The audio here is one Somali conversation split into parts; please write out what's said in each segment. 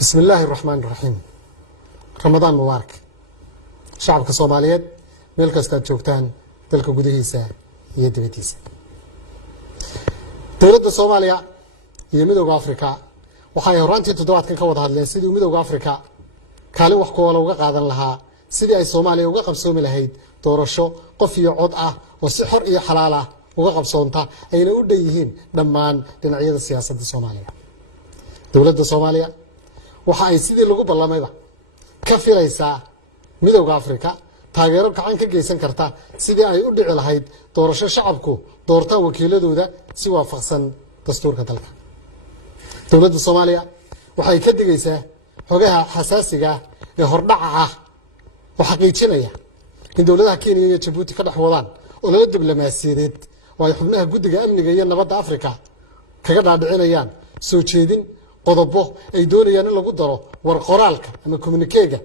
بسم الله الرحمن الرحيم. رمضان مبارك. شعبك الصوماليات ملك استاد جوجتان دلك غديهيسا iyo dibadiisa. Dowladda Soomaaliya iyo Midowga Afrika waxay horaantii toddobaadkan ka wada hadleen sidii Midowga Afrika kaalin wax ku wada uga qaadan lahaa sidii ay Soomaaliya uga qabsoomi lahayd doorasho qof iyo cod ah oo si xor iyo xalaal ah uga qabsoonta ayna u dheeyeen dhammaan dhinacyada siyaasadda Soomaaliya. Dowladda Soomaaliya waxa ay sidii lagu ballamayba ka filaysaa Midowga Afrika taageero gacan ka geysan karta sidii ay u dhici lahayd doorasho shacabku doortaan wakiiladooda si waafaqsan dastuurka dalka. Dowladda Soomaaliya waxay ka digaysaa xogaha xasaasiga ee hordhaca ah oo xaqiijinaya in dowladaha Kenya iyo Djibouti ka dhaxwadaan oo laba diblomaasiyadeed oo ay xubnaha guddiga amniga iyo nabadda Afrika kaga dhaadhicinayaan soo jeedin qodobo ay doonayaan in lagu daro war qoraalka ama communique-ga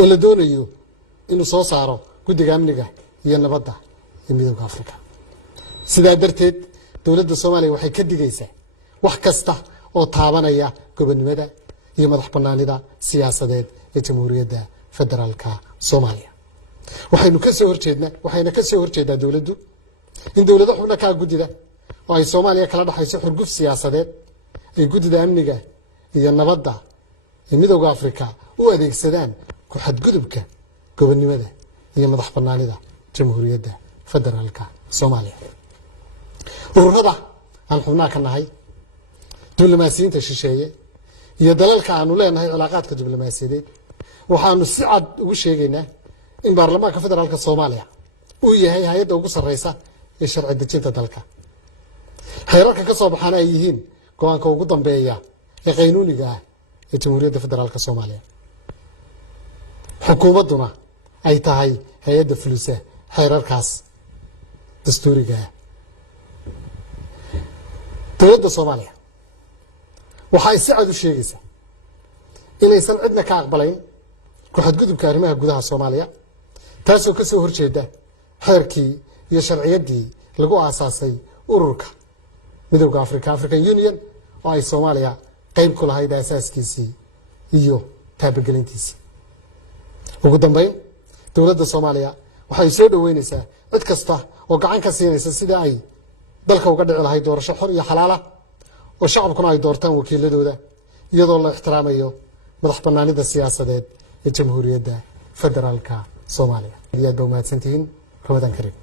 oo la doonayo inuu soo saaro guddiga amniga iyo nabadda ee Midowga Afrika. Sidaa darteed dowladda Soomaaliya waxay ka digaysaa wax kasta oo taabanaya gobonimada iyo madaxbannaanida siyaasadeed ee Jamhuuriyadda Federaalka Soomaaliya. waxayna ka soo horjeedaa dowladdu in dowladda xubnaha ka guddida oo ay Soomaaliya kala dhaxayso xurguf siyaasadeed ay guddida amniga iyo nabadda ee Midowga Afrika u adeegsadaan ku xadgudubka gobonimada iyo madaxbannaanida Jamhuuriyadda Federaalka Soomaaliya. ururada aan xubnaha ka nahay diblomaasiyiinta shisheeye iyo dalalka aanu leenahay cilaaqaadka diblomaasiyadeed waxaanu si cad ugu sheegaynaa in baarlamaanka federaalka Soomaaliya uu yahay hay'adda ugu sarreysa ee sharci dejinta dalka. xeerarka ka soo baxana ay yihiin go'aanka ugu dambeeya ee qaynuuniga ah ee Jamhuuriyadda Federaalka Soomaaliya. xukuumadduna ay tahay hay'adda fulisa xeerarkaas dastuuriga ah. dowladda Soomaaliya waxay si cad u sheegaysaa inaysan cidna ka aqbalayn ku xadgudubka arrimaha gudaha Soomaaliya taasoo ka soo horjeeda xeerkii iyo sharciyaddii lagu aasaasay ururka Midowga Afrika African Union oo ay Soomaaliya qayb ku lahayd aasaaskiisii iyo taabagelintiisii. ugu dambeyn dowladda Soomaaliya waxay soo dhaweynaysaa cid kasta oo gacan ka siinaysa sida ay dalka uga dhici lahayd doorasho xor iyo xalaal ah oo shacabkuna ay doortaan wakiiladooda iyadoo la ixtiraamayo madaxbannaanida siyaasadeed ee Jamhuuriyadda Federaalka Soomaaliya. aad baa mahadsantihiin. Ramadaan Kariim.